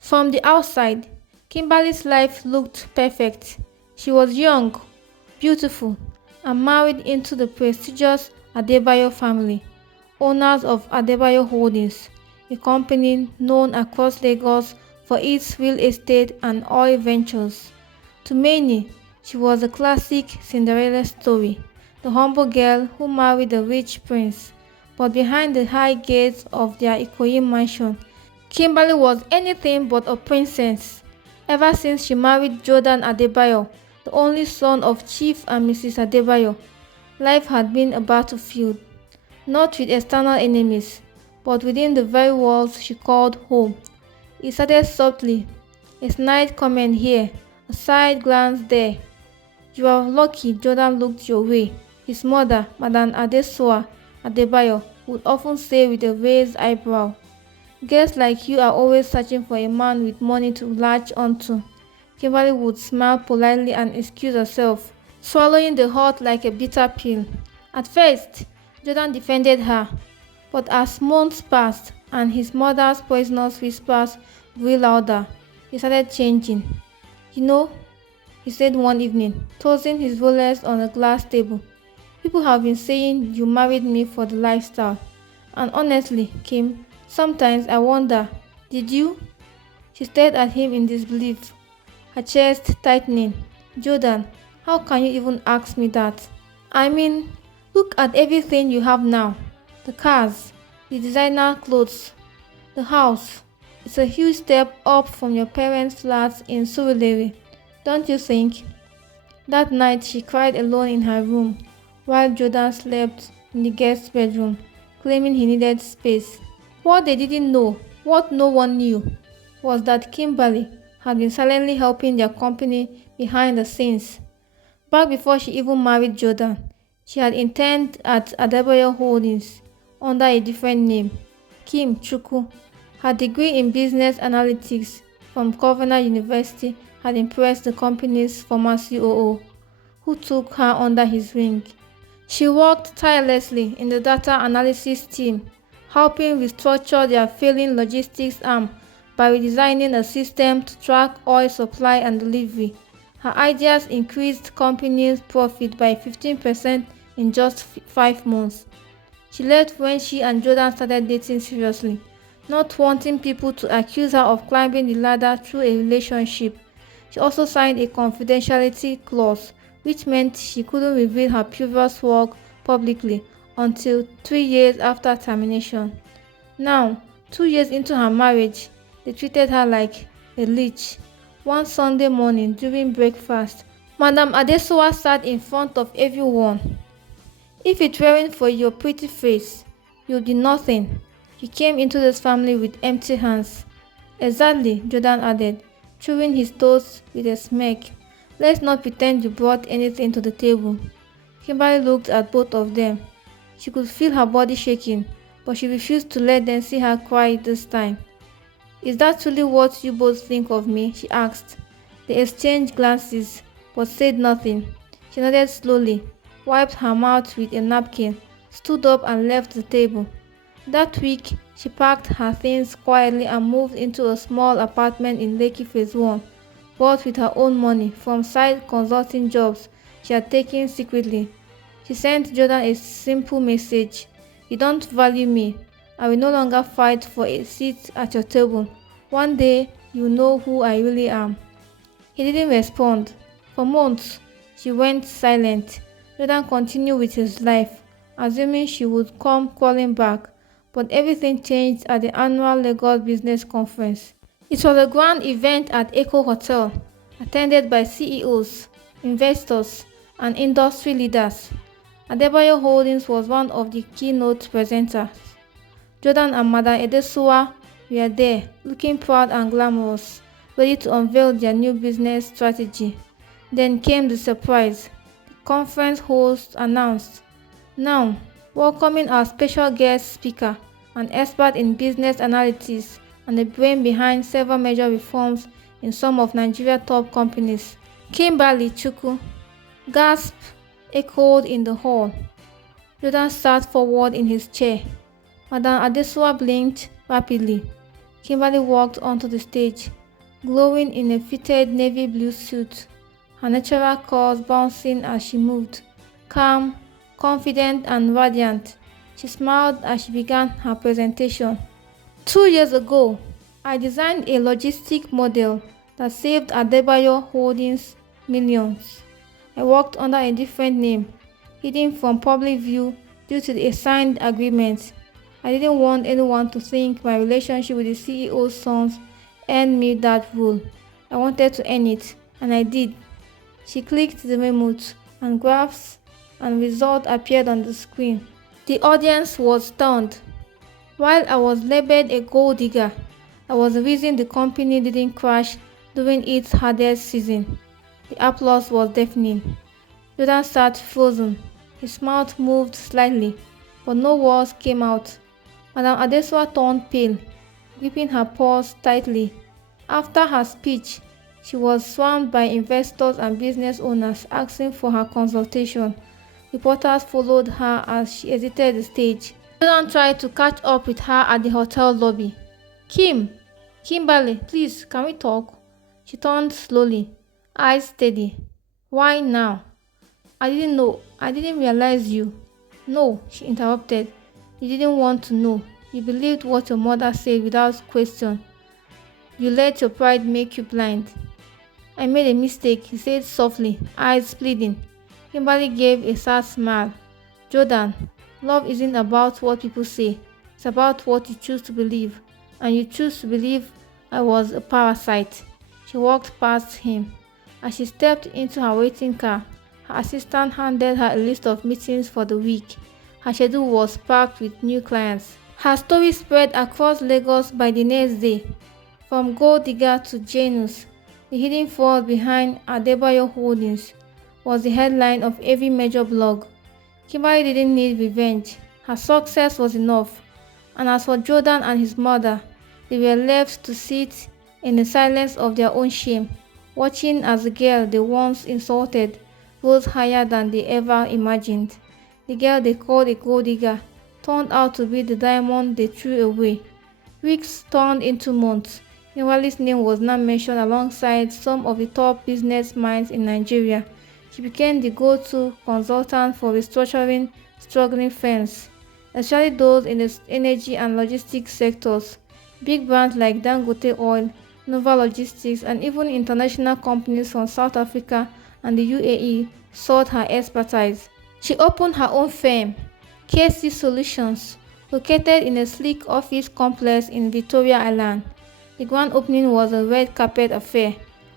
From the outside, Kimberly's life looked perfect. She was young, beautiful, and married into the prestigious Adebayo family, owners of Adebayo Holdings, a company known across Lagos for its real estate and oil ventures. To many, she was a classic Cinderella story, the humble girl who married a rich prince. But behind the high gates of their Ikoyi mansion, Kimberly was anything but a princess. Ever since she married Jordan Adebayo, the only son of Chief and Mrs. Adebayo, life had been a battlefield, not with external enemies, but within the very walls she called home. It started softly, a snide comment here, a side glance there. You are lucky Jordan looked your way, his mother, Madame Adesoa Adebayo, would often say with a raised eyebrow. Girls like you are always searching for a man with money to latch onto. Kimberly would smile politely and excuse herself, swallowing the hurt like a bitter pill. At first, Jordan defended her, but as months passed and his mother's poisonous whispers grew louder, he started changing. You know, he said one evening, tossing his Rolex on a glass table, people have been saying you married me for the lifestyle. And honestly, Kim, sometimes I wonder, did you? She stared at him in disbelief, her chest tightening. Jordan, how can you even ask me that? I mean, look at everything you have now. The cars, the designer clothes, the house. It's a huge step up from your parents' flats in Surulere, don't you think? That night she cried alone in her room, while Jordan slept in the guest bedroom, claiming he needed space. What they didn't know, what no one knew, was that Kimberly had been silently helping their company behind the scenes. Back before she even married Jordan, she had interned at Adebayo Holdings under a different name, Kim Chukwu. Her degree in business analytics from Governor University had impressed the company's former COO, who took her under his wing. She worked tirelessly in the data analysis team, helping restructure their failing logistics arm by redesigning a system to track oil supply and delivery. Her ideas increased company's profit by 15% in just 5 months. She left when she and Jordan started dating seriously, not wanting people to accuse her of climbing the ladder through a relationship. She also signed a confidentiality clause, which meant she couldn't reveal her previous work publicly until 3 years after termination. Now, 2 years into her marriage, they treated her like a leech. One Sunday morning during breakfast, Madame Adesowa sat in front of everyone. If it weren't for your pretty face, you'd be nothing. You came into this family with empty hands. Exactly, Jordan added, chewing his toast with a smirk. Let's not pretend you brought anything to the table. Kimberly looked at both of them. She could feel her body shaking, but she refused to let them see her cry this time. Is that really what you both think of me? She asked. They exchanged glances, but said nothing. She nodded slowly, wiped her mouth with a napkin, stood up and left the table. That week, she packed her things quietly and moved into a small apartment in Lekki Phase 1, bought with her own money from side consulting jobs she had taken secretly. She sent Jordan a simple message. You don't value me. I will no longer fight for a seat at your table. One day, you know who I really am. He didn't respond. For months, she went silent. Jordan continued with his life, assuming she would come crawling back. But everything changed at the annual Lagos Business Conference. It was a grand event at Echo Hotel, attended by CEOs, investors, and industry leaders. Adebayo Holdings was one of the keynote presenters. Jordan and Madam Edesua were there, looking proud and glamorous, ready to unveil their new business strategy. Then came the surprise. The conference host announced, "Now, welcoming our special guest speaker, an expert in business analytics and the brain behind several major reforms in some of Nigeria's top companies, Kimberly Chukwu." Gasp echoed in the hall. Jordan sat forward in his chair. Madam Adesua blinked rapidly. Kimberly walked onto the stage, glowing in a fitted navy blue suit, her natural curves bouncing as she moved, calm, confident, and radiant. She smiled as she began her presentation. 2 years ago, I designed a logistic model that saved Adebayo Holdings millions. I worked under a different name, hidden from public view due to a signed agreement. I didn't want anyone to think my relationship with the CEO's sons earned me that role. I wanted to earn it, and I did. She clicked the remote, and graphs and results appeared on the screen. The audience was stunned. While I was labeled a gold digger, I was the reason the company didn't crash during its hardest season. The applause was deafening. Jordan sat frozen. His mouth moved slightly, but no words came out. Madame Adesua turned pale, gripping her paws tightly. After her speech, she was swarmed by investors and business owners asking for her consultation. Reporters followed her as she exited the stage. Jordan tried to catch up with her at the hotel lobby. Kimberly, please, can we talk? She turned slowly, eyes steady. Why now? I didn't know. I didn't realize you. No, she interrupted. You didn't want to know. You believed what your mother said without question. You let your pride make you blind. I made a mistake, he said softly, eyes pleading. Kimberly gave a sad smile. Jordan, love isn't about what people say. It's about what you choose to believe. And you choose to believe I was a parasite. She walked past him. As she stepped into her waiting car, her assistant handed her a list of meetings for the week. Her schedule was packed with new clients. Her story spread across Lagos by the next day. From gold digger to Janus, the hidden force behind Adebayo Holdings was the headline of every major blog. Kimberly didn't need revenge. Her success was enough. And as for Jordan and his mother, they were left to sit in the silence of their own shame, watching as the girl they once insulted rose higher than they ever imagined. The girl they called a gold digger turned out to be the diamond they threw away. Weeks turned into months. Kimberly's name was now mentioned alongside some of the top business minds in Nigeria. She became the go-to consultant for restructuring struggling firms, especially those in the energy and logistics sectors. Big brands like Dangote Oil, Nova Logistics, and even international companies from South Africa and the UAE sought her expertise. She opened her own firm, KC Solutions, located in a sleek office complex in Victoria Island. The grand opening was a red carpet affair,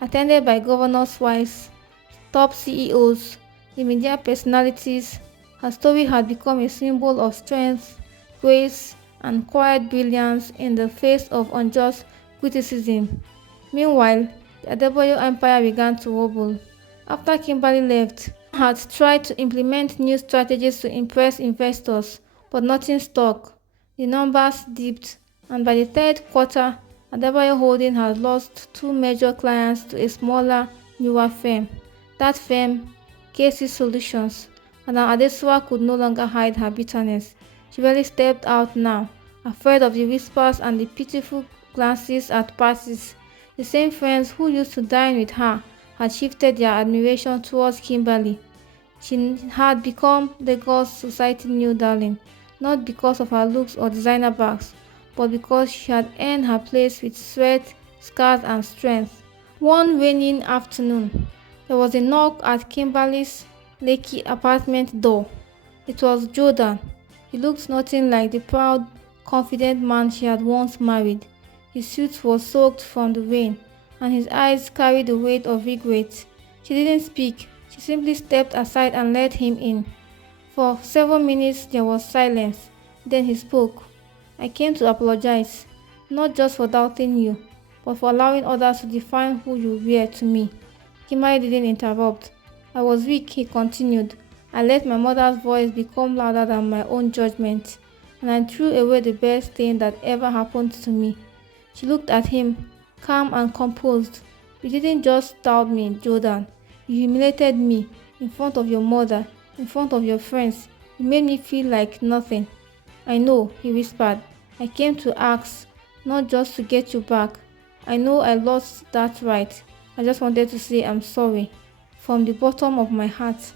attended by governors' wives, top CEOs, the media personalities. Her story had become a symbol of strength, grace, and quiet brilliance in the face of unjust criticism. Meanwhile, the Adebayo empire began to wobble. After Kimberly left, had tried to implement new strategies to impress investors, but nothing stuck. The numbers dipped, and by the third quarter, Adebayo Holding had lost two major clients to a smaller, newer firm. That firm, KC Solutions. Madame Adesua could no longer hide her bitterness. She barely stepped out now, afraid of the whispers and the pitiful glances at parties. The same friends who used to dine with her had shifted their admiration towards Kimberly. She had become Lagos society new darling, not because of her looks or designer bags, but because she had earned her place with sweat, scars, and strength. One rainy afternoon, there was a knock at Kimberly's Lekki apartment door. It was Jordan. He looked nothing like the proud, confident man she had once married. His suit was soaked from the rain, and his eyes carried the weight of regret. She didn't speak. She simply stepped aside and let him in. For several minutes there was silence. Then he spoke. I came to apologize, not just for doubting you, but for allowing others to define who you were to me. Kimberly didn't interrupt. I was weak, he continued. I let my mother's voice become louder than my own judgment, and I threw away the best thing that ever happened to me. She looked at him, calm and composed. You didn't just doubt me, Jordan. You humiliated me in front of your mother, in front of your friends. You made me feel like nothing. I know, he whispered. I came to ask, not just to get you back. I know I lost that right. I just wanted to say I'm sorry from the bottom of my heart.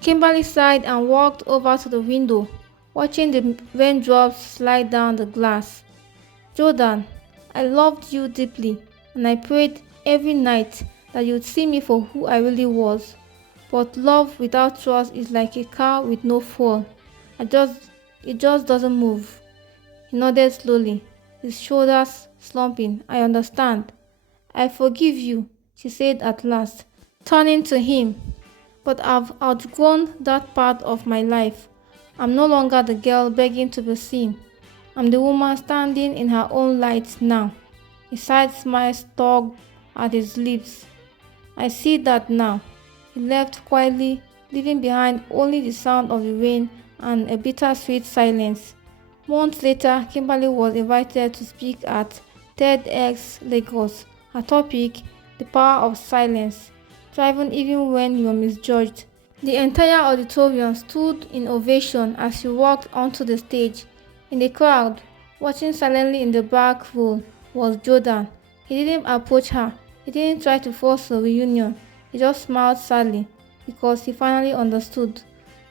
Kimberly sighed and walked over to the window, watching the raindrops slide down the glass. Jordan, I loved you deeply, and I prayed every night that you'd see me for who I really was. But love without trust is like a car with no fuel. It just doesn't move. He nodded slowly, his shoulders slumping. I understand. I forgive you, she said at last, turning to him. But I've outgrown that part of my life. I'm no longer the girl begging to be seen. I'm the woman standing in her own light now. A side smile tugged at his lips. I see that now. He left quietly, leaving behind only the sound of the rain and a bittersweet silence. Months later, Kimberly was invited to speak at TEDx Lagos. Her topic, the power of silence, thriving even when you're misjudged. The entire auditorium stood in ovation as she walked onto the stage. In the crowd, watching silently in the back row, was Jordan. He didn't approach her. He didn't try to force a reunion. He just smiled sadly because he finally understood.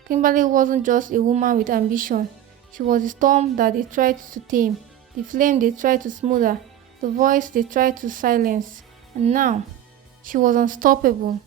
Kimberly wasn't just a woman with ambition. She was the storm that they tried to tame, the flame they tried to smother, the voice they tried to silence. And now, she was unstoppable.